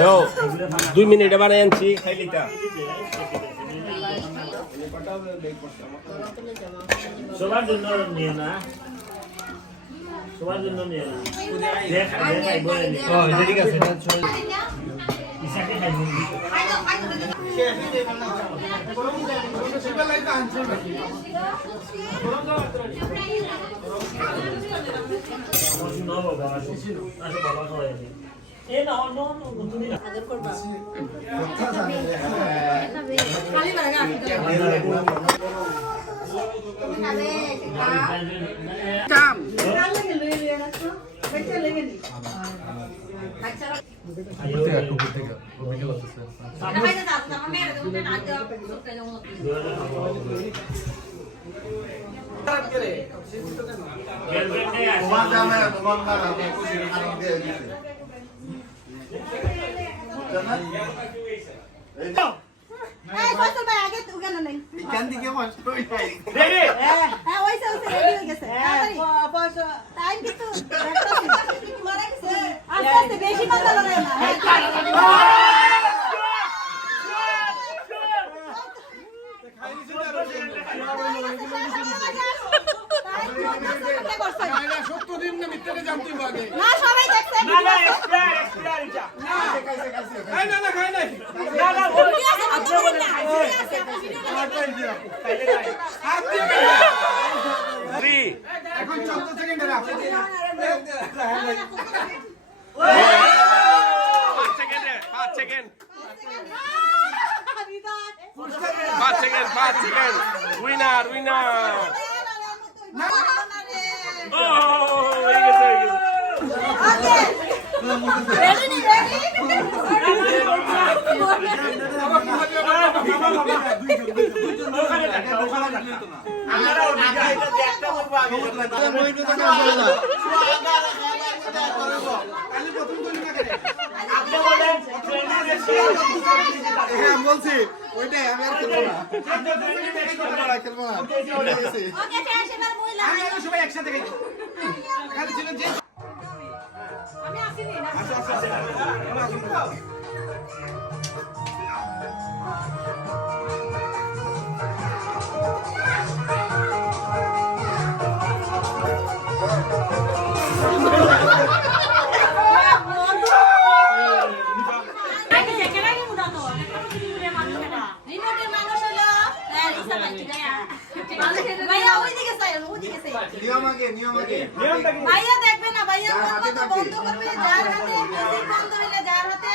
No 2 মিনিটে বানাই আনছি খাইলিটা সবার জন্য নিয়ে না সবার জন্য নিয়ে না দেখাই বলে নি ও ঠিক আছে ইসাকে খাই বলি বেশি মজা লাগে না এখন 14 সেকেন্ডের আছে 5 সেকেন্ড উইনার বলছি ওইটাই আমি আর খেলবো না সবাই একসাথে ভাইয়া দেখবে না ভাইয়া বন্ধ করবে যার হাতে মিউজিক বন্ধ হইলে যার হাতে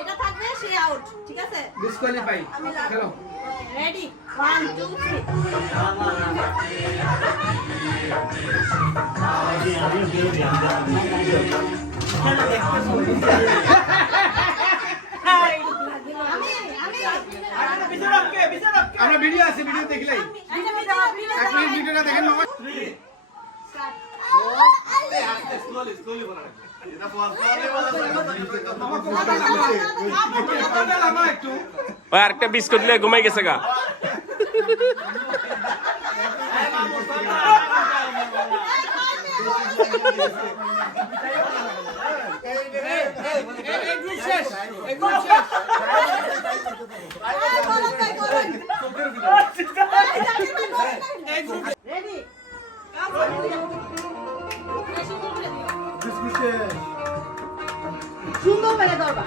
এটা থাকবে সে আউট ঠিক আছে ডিসকোয়ালিফাই খেলো রেডি 1 2 3 আমরা ভিডিও আছে ভিডিও দেখলেই এক মিনিট ভিডিওটা দেখেন না আর একটা বিস্কুট নিয়ে ঘুমাই গেছে গা সুন্দর মেরে ধরবা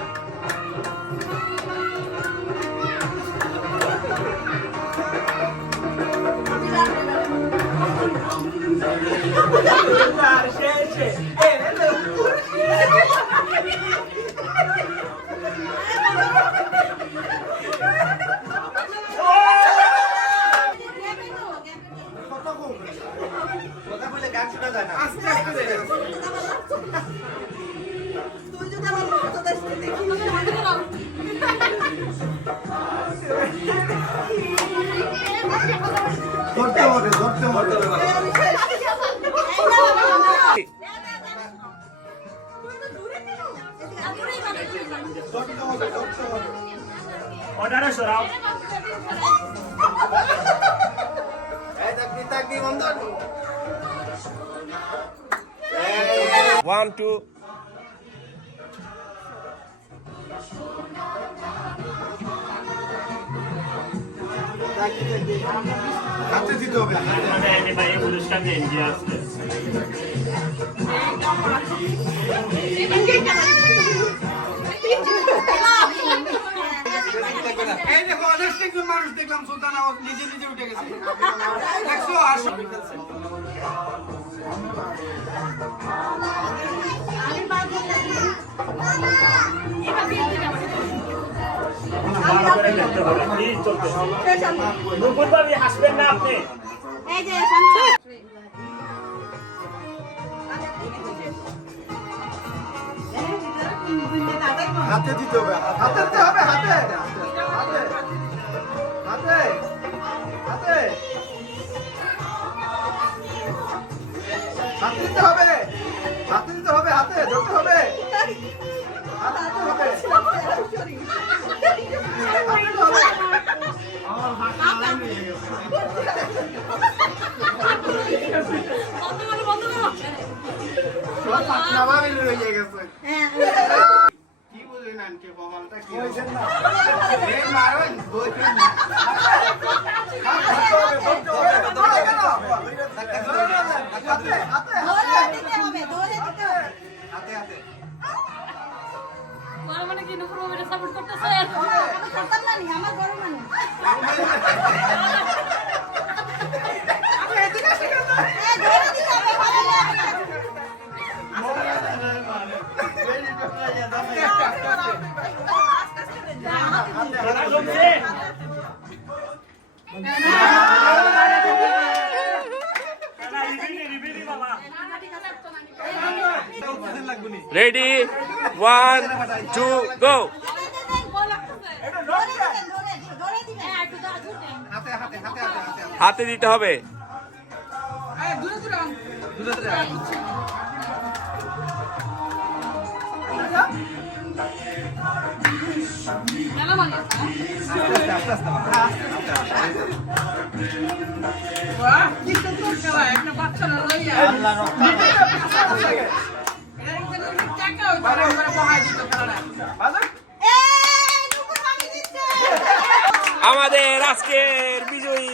কথা বলে গান শোনা যায় না আস্তে আস্তে তুই যদি আমার মতো দেখতে দেখিস ধরতে হবে অর্ডারে সরাও এই তাকনি বন্ধ 1 2 হাতে দিতে হবে মানে এনে ভাই পুরস্কার দেন যে আসলে এই দেখো অনেক মানুষ দেখলাম সুলতানা নিজে নিজে উঠে গেছে 180 হাসবেন না আপনি এই যে সামনে হাতে দিতে হবে হাতে দিতে হবে হাতে হাতে হাতে হাতে হাতে দিতে হবে হাতে দিতে হবে হাতে ধরতে হবে হাতে দিতে হবে হাতে দিতে হবে কি বুঝলেন আনকে কপালটা কি হয়েছে না এই মারুন দুই তিন ধরে দিতে হবে হাতে হাতে বড় মানে কি নুপুর বাবারে সাপোর্ট করতেছে আমি করতাম না নি আমার বড় মানে এই ধরে দিতে হবে ভালো লাগে রেডি 1 2 গো ধরে দিবেন হাতে হাতে হাতে হাতে হাতে দিতে হবে মেলা মানে কি সুন্দর খেলা একটা বাচ্চারা লইয়া টাকা ওই বহাই দিত খেলাটা এই নুপুর মামি দিচ্ছে আমাদের আজকের বিজয়ী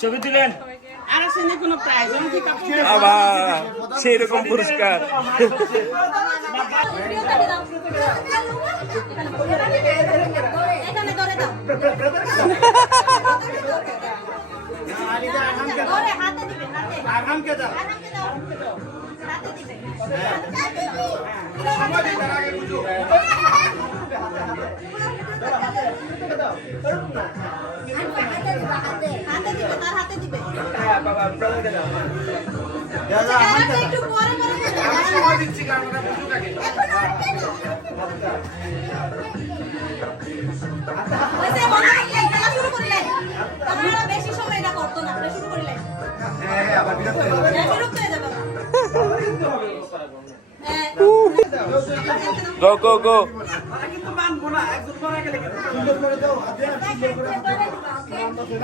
ছবি তুলেন আর আছে নি কোনো প্রাইজ আমি কি কাপড় আবার সেই রকম পুরস্কার এখানে ধরে দাও ধরে হাতে দিবে হাতে আগামকে দাও আরামকে দাও হাতে দিবে সময় দিতে আগে বুঝো হাতে দিবে তার হাতে দিবে বাবা ব্রাদারকে দাও এটা একটু পরে পরে আমি সময় দিচ্ছি কারণ ওটা বুঝো কাকে ওইসে বন্ধ করলেন খেলা শুরু করলেন আপনারা বেশি সময় এটা করতো না আপনি শুরু করলেন হ্যাঁ হ্যাঁ আবার বিরক্ত হয়ে যাবে বিরক্ত হয়ে যাবে গো গো গো ওরা কিন্তু মানবো না একজন পরে গেলে কিন্তু সুন্দর করে দাও হাতে সুন্দর করে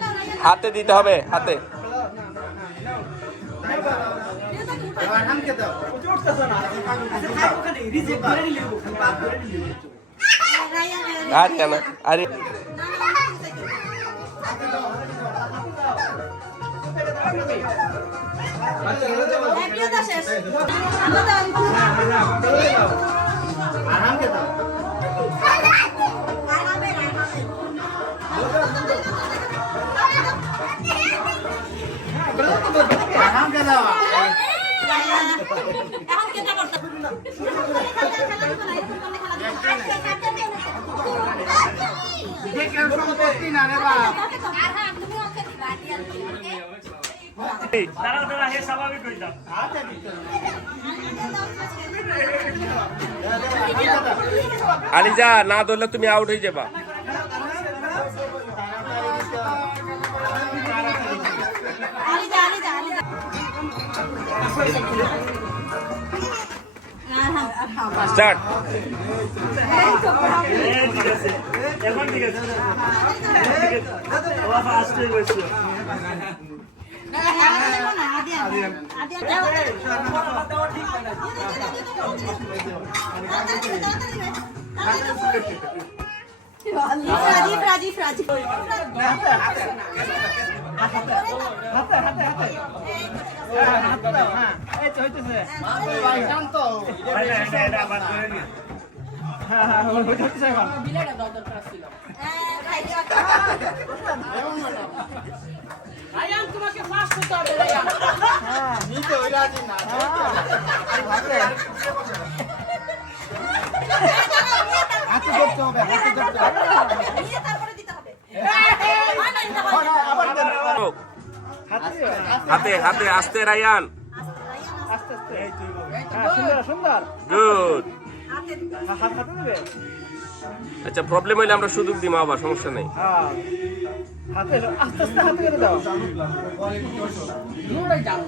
দাও হাতে দিতে হবে হাতে আগামকে দাও উঠতেছ না ওখানে রিজেক্ট করে নিলে বাদ করে নিলে আর কেন আরে আগামকে দাও আগামকে দাও এখন কেটা করতে যে কেউ সম্পত্তি না রে বাপ দাঁড়া দাঁড়া হে স্বাভাবিক হয়ে যাও আলিজা না ধরলে তুমি আউট হয়ে যাবা স্টার্ট। ঠিক আছে এখন ঠিক আছে ও ফার্স্ট হয়ে গেছে এটা বাদ করে নি রায়ান তোমাকে ফার্স্ট হতে হবে রায়ান নিতে ওই রাজি না হাতে ধরতে হবে হাতে ধরতে হবে তারপরে দিতে হবে আবার দেন হাতে হাতে আস্তে রায়ান। সুন্দর সুন্দর গুড। হাতে দেবে আচ্ছা প্রবলেম হইলে আমরা সুযোগ দিব আবার, সমস্যা নেই। হ্যাঁ হাতে আস্তে আস্তে হাতে করে দাও দূরে যাও